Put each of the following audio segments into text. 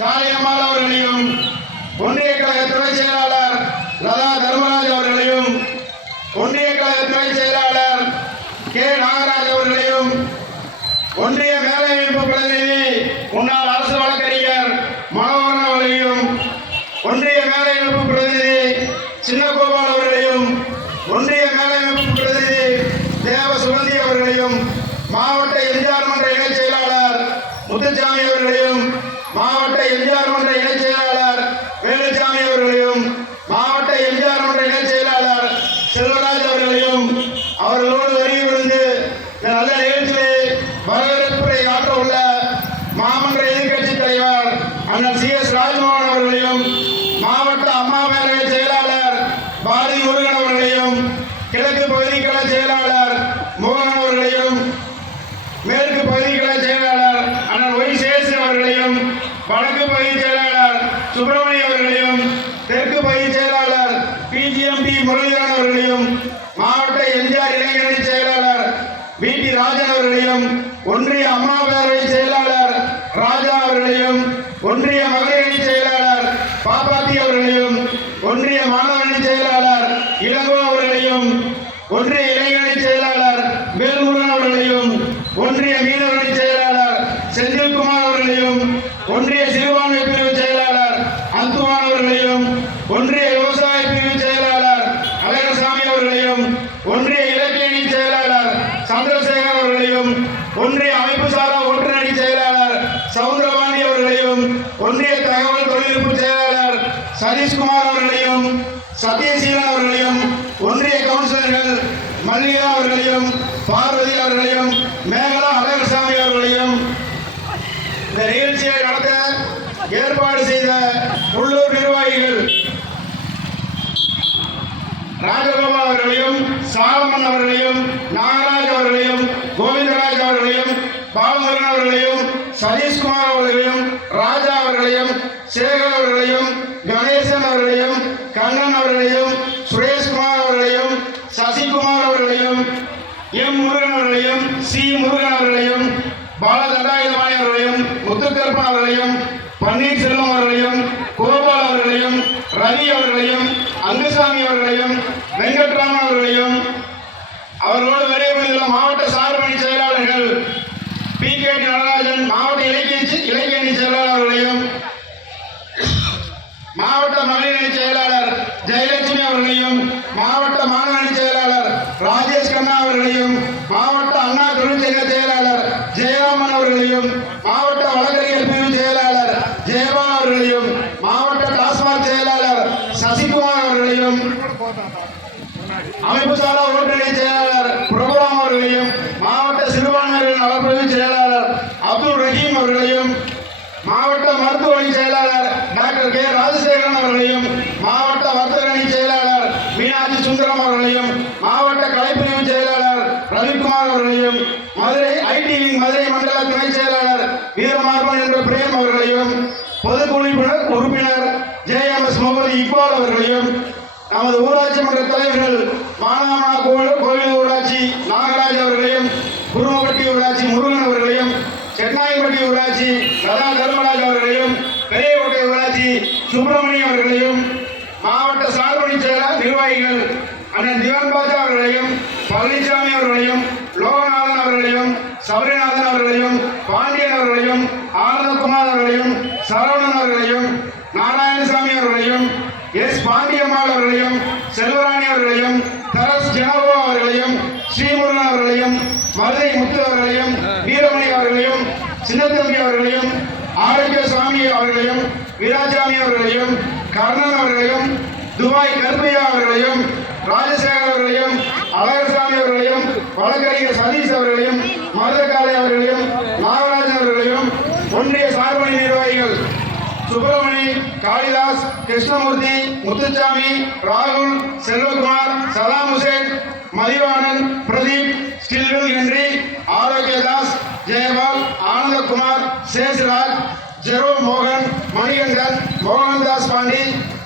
காளியம்மாள் அவர்களையும், ஒன்றிய கழக துணை செயலாளர் லதா தர்மராஜ் அவர்களையும், ஒன்றிய கழக துணை செயலாளர் கே நாகராஜ் அவர்களையும், ஒன்றிய மேலமைப்பு பிரதிநிதி முன்னாள் அரசு வழக்கறிஞர் மனோகரன் அவர்களையும், ஒன்றிய மேலமைப்பு பிரதிநிதி சின்னகோபால் அவர்களையும், ஒன்றிய மேலமைப்பு பிரதிநிதி தேவ சுகந்தி அவர்களையும், மாவட்ட எம்ஜிஆர் மன்ற இணைச் செயலாளர் முத்துசாமி அவர்களையும், மாவட்ட எம்ஜிஆர் மன்ற இணைச் செயலாளர் வேலுசாமி அவர்களையும், மாவட்ட எம்ஜிஆர் மன்ற இணைச் செயலாளர் செல்வராஜ் அவர்களையும் அவர்களோடு வருகை புரிந்து நல்ல நிகழ்ச்சியை வரவேற்புரை ஆற்ற உள்ள மாமன்ற எதிர்கட்சி தலைவர் அண்ணன் CS ராஜ்மோகன் அவர்களையும், மாவட்ட அம்மா பேரவை செயலாளர் பாரதி முருகன் அவர்களையும், கிழக்கு பகுதி கழக செயலாளர் மோகன் அவர்களையும், மேற்கு பகுதி கழக செயலாளர் அண்ணன் ஒய் சேசு அவர்களையும், வடக்கு பகுதி செயலாளர் சுப்பிரமணிய அவர்களையும், தெற்கு பகுதி செயலாளர் PGMP முரளிதரன் அவர்களையும், மாவட்ட எம்ஜிஆர் இளைஞரணி செயலாளர் VT ராஜன் அவர்களையும், ஒன்றிய அம்மா பேரவை செயலாளர் ராஜா அவர்களையும், ஒன்றிய மகளிரணி செயலாளர் பாப்பாத்தி அவர்களையும், ஒன்றிய மாணவரணி செயலாளர் இளங்கோ அவர்களையும், ஒன்றிய இளைஞரணி செயலாளர் வேல்முருகன் அவர்களையும், ஒன்றிய மீனவரணி செயலாளர் செந்தில்குமார் அவர்களையும், ஒன்றிய சிறுபான்மை பிரிவு செயலாளர் அந்துவான் அவர்களையும், ஒன்றிய விவசாய பிரிவு செயலாளர் அழகசாமி அவர்களையும், ஒன்றிய இலக்கியணி செயலாளர் சந்திரசேகர் அவர்களையும், ஒன்றிய அமைப்பு சாரா ஒன்றியணி செயலாளர் சவுந்தரபாண்டி அவர்களையும், ஒன்றிய தகவல் தொழில்நுட்ப செயலாளர் சதீஷ்குமார் அவர்களையும், சத்யசீலன் அவர்களையும், ஒன்றிய கவுன்சிலர்கள் மல்லிகா அவர்களையும், பார்வதி அவர்களையும், மேகலா அழகசாமி அவர்களையும், இந்த நிகழ்ச்சியை நடத்த ஏற்பாடு செய்த உள்ளூர் நிர்வாகிகள் ராஜகோபால் அவர்களையும், சாலமன் அவர்களையும், நாகராஜ் அவர்களையும், கோவிந்தராஜ் அவர்களையும், பாலமுருகன் அவர்களையும், சதீஷ்குமார் அவர்களையும், ராஜா அவர்களையும், சேகர் அவர்களையும், கணேசன் அவர்களையும், கண்ணன் அவர்களையும், சுரேஷ்குமார் அவர்களையும், சசிகுமார் அவர்களையும், எம் முருகன் அவர்களையும், சி முருகன் அவர்களையும், பாலதண்டாயுதபாணி அவர்களையும், முத்துக்கருப்பன் அவர்களையும், பன்னீர்செல்வம் அவர்களையும், கோபால் அவர்களையும், ரவி அவர்களையும், அங்குசாமி அவர்களையும், வெங்கட்ராமன் அவர்களையும், அவர்களோடு வருகிற மாவட்ட சார்பணி செயலாளர்கள் PK நடராஜன், மாவட்ட இலக்கியணி செயலாளர் அவர்களையும், மாவட்ட மகளிரணி செயலாளர் ஜெயலட்சுமி அவர்களையும், மாவட்ட மாணவரணி செயலாளர் ராஜேஷ் கண்ணா அவர்களையும், மாவட்ட அண்ணா தொழிற்சங்க செயலாளர் ஜெயராமன் அவர்களையும், மாவட்ட வழக்கறிஞர் பிரிவு செயலாளர் ஜெயபால் அவர்களையும், மாவட்ட டாஸ்மாக் செயலாளர் சசிகுமார் அவர்களையும், அமைப்பு சாரா ஒன்றிய செயலாளர் பிரபுராம் அவர்களையும், மாவட்ட சிறுபான்மையினர் நலப்பிரிவு செயலாளர் அப்துல் ரஹீம் அவர்களையும், மாவட்ட மருத்துவ அணி செயலாளர் டாக்டர் கே ராஜசேகரன் அவர்களையும், மாவட்ட வர்த்தக அணி செயலாளர் மீனாட்சி சுந்தரம் அவர்களையும், மாவட்ட கலைப்பிரிவு செயலாளர் ரவிக்குமார் அவர்களையும், மதுரை IT விங் மதுரை மண்டல துணை செயலாளர் வீரமார்பன் என்ற பிரேம் அவர்களையும், பொதுக்குழு உறுப்பினர் JMS முகமது இக்பால் அவர்களையும், நமது ஊராட்சி மன்ற தலைவர்கள் மானாமணா கோவில் ஊராட்சி நாகராஜ் அவர்களையும், குருமப்பட்டி ஊராட்சி முருகன் அவர்களையும், செட்நாயம்பட்டி ஊராட்சி லதா தர்மராஜ் அவர்களையும், பெரியகோட்டை ஊராட்சி சுப்பிரமணியம் அவர்களையும், மாவட்ட சார்பணி செயலர் நிர்வாகிகள் அண்ணன் திவான் பாஜா அவர்களையும், பழனிசாமி அவர்களையும், லோகநாதன் அவர்களையும், சபரிநாதன் அவர்களையும், பாண்டியன் அவர்களையும், ஆனந்தகுமார் அவர்களையும், சரவணன் அவர்களையும், நாராயணசாமி அவர்களையும், எஸ் பாண்டியம்மாள் அவர்களையும், செல்வராணி அவர்களையும், தரஸ் ஜெனோவா அவர்களையும், ஸ்ரீமுருகன் அவர்களையும், மருதை முத்து அவர்களையும், வீரமணி அவர்களையும், சின்னத்தம்பி அவர்களையும், ஆரோக்கியசாமி அவர்களையும், வீராசாமி அவர்களையும், கர்ணன் அவர்களையும், துபாய் கருப்பையா அவர்களையும், ராஜசேகர் அவர்களையும், அழகசாமி அவர்களையும், வழக்கறிஞர் சதீஷ் அவர்களையும், மருதகாலை அவர்களையும், நாகராஜன் அவர்களையும், ஒன்றிய சார்பணி நிர்வாகிகள் சுப்பிரமணி, காளிதாஸ், கிருஷ்ணமூர்த்தி, முத்துசாமி, ராகுல், செல்வகுமார், சதாம் ஹுசேன், மதிவாணன், பிரதீப், ஸ்டில்வில் ஹென்றி, ஆரோக்கியதாஸ், ஜெயபால், ஆனந்தகுமார், சேஷராஜ், ஜெரோ மோகன், மணிகண்டன், மோகன்தாஸ் பாண்டி,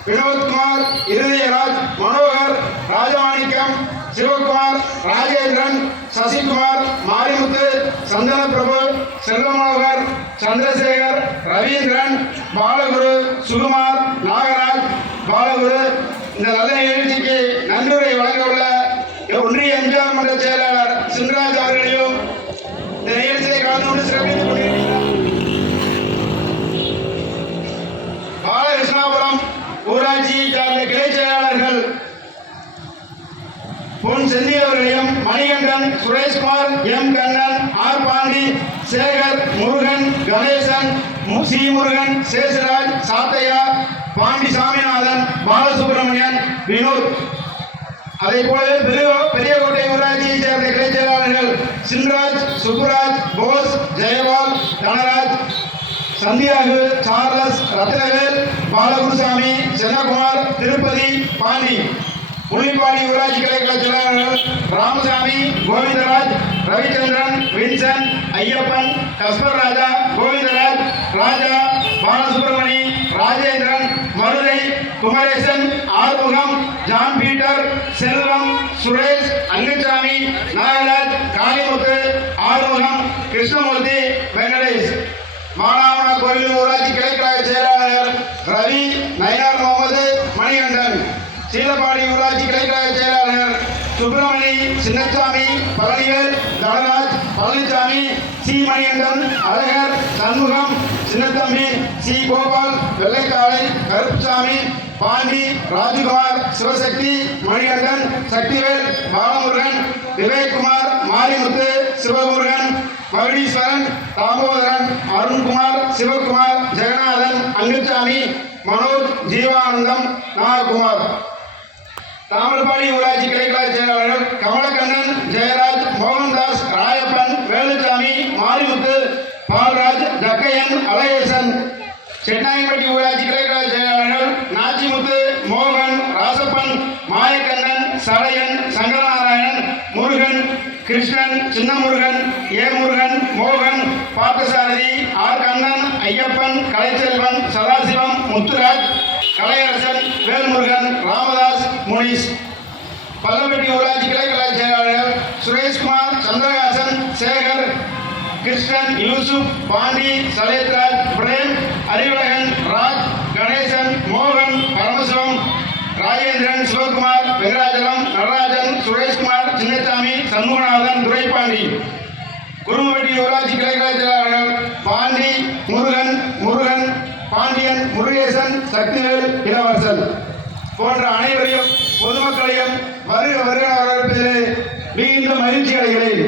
வினோத்குமார், இருதயராஜ், மனோகர், ராஜமாணிக்கம், சிவகுமார், ராஜேந்திரன், சசிகுமார், மாரிமுத்து, சந்தன பிரபு, செல்வமனோகர், சந்திரசேகர், ரவீந்திரன், பாலகுரு, சுகுமார், நாகராஜ், பாலகுரு இந்த நல்ல நிகழ்ச்சிக்கு நன்றியுரை வழங்க உள்ள ஒன்றிய எம்ஜிஆர் மன்ற செயலாளர் சின்ராஜ் அவர்களையும் இந்த நிகழ்ச்சியை கலந்து கொண்டு சிறப்பித்துக் கொண்டிருக்கிறார். பாலகிருஷ்ணாபுரம் ஊராட்சியை சார்ந்த கிளை செயலாளர்கள் பொன் செந்தி அவர்களையும் Manikandan, Sureshkumar, M Kannan, R Pandi, Sekar, Murugan, Ganesan, C Murugan, Sesharaj, Sathaiya, Pandi Saminathan, Balasubramanian, Vinoth அதே போலவே பெரியகோட்டை ஊராட்சியை சேர்ந்த கிளை செயலாளர்கள் சின்ராஜ், சுப்புராஜ், போஸ், ஜெயபால், தனராஜ், சந்தியாகு, சார்லஸ், ரத்னவேல், பாலகுருசாமி, சென்னகுமார், திருப்பதி, பாண்டி புள்ளிப்பாடி ஊராட்சி கிளை செயலாளர்கள் Ramasamy, Govindaraj, Ravichandran, Vinson, Ayyappan, Gaspar Raja, Govindaraj, Raja, Balasubramani, Rajendran, Maruthai, Kumaresan, Arumugam, John Peter, Selvam, Suresh, Angasamy, Nagaraj, Kalimuthu, Arumugam, Krishnamurthy, Venkatesh. மானாவன கோயில் ஊராட்சி கிளை செயலாளர் ரவி, நயினார் முகமது, மணிகண்டன். சீலப்பாடி ஊராட்சி கிளை செயலாளர் சுப்பிரமணி, சின்னசாமி, பழனிவேல், தனராஜ், பழனிசாமி, சி மணிகண்டன், அழகர், சண்முகம், சின்னத்தம்பி, சி கோபால், வெள்ளைக்காளை, கருப்புசாமி, பாண்டி, ராஜகுமார், சிவசக்தி, மணிகண்டன், சக்திவேல், பாலமுருகன், விவேக்குமார், மாரிமுத்து, சிவமுருகன், மகுடீஸ்வரன், தாமோதரன், அருண்குமார், சிவகுமார், ஜெகநாதன், அங்குசாமி, மனோஜ், ஜீவானந்தம், நாககுமார். தாமரபாடி ஊராட்சி கிளை செயலாளர்கள் கமலக்கண்ணன், ஜெயராஜ், மோகன்தாஸ், ராயப்பன், வேலுசாமி, மாரிமுத்து, பால்ராஜ், தக்கையன், அழகேசன். சென்னாயம்பட்டி ஊராட்சி கிளை செயலாளர்கள் நாச்சிமுத்து, மோகன், ராசப்பன், மாயக்கண்ணன், சடையன், சங்கரநாராயணன், முருகன், கிருஷ்ணன், சின்னமுருகன், ஏ முருகன், மோகன், பார்த்தசாரதி, ஆர் கண்ணன், ஐயப்பன், கலைச்செல்வன், சதாசிவம், முத்துராஜ், கலையரசன், வேல்முருகன், ராமதாஸ், முனிஷ். பல்லப்பட்டி ஊராட்சி கிளை செயலாளர்கள் சுரேஷ்குமார், சந்திரகாசன், சேகர், கிருஷ்ணன், யூசுப், பாண்டி, சலேத்ராஜ், பிரேம், அறிவழகன், ராஜ், கணேசன், மோகன், பரமசிவம், ராஜேந்திரன், சிவகுமார், வெங்கடாச்சலம், நடராஜன், சுரேஷ்குமார், சின்னசாமி, சண்முகநாதன், துரைப்பாண்டி. குரும்பட்டி ஊராட்சி கிளை செயலாளர்கள் பாண்டி, முருகன், பாண்டியன், முருகேசன், சக்திவேல், இளவரசன் போன்ற அனைவரையும் பொதுமக்களையும் வருக வரவேற்பதிலே மிகுந்த மகிழ்ச்சி அடைகிறேன்.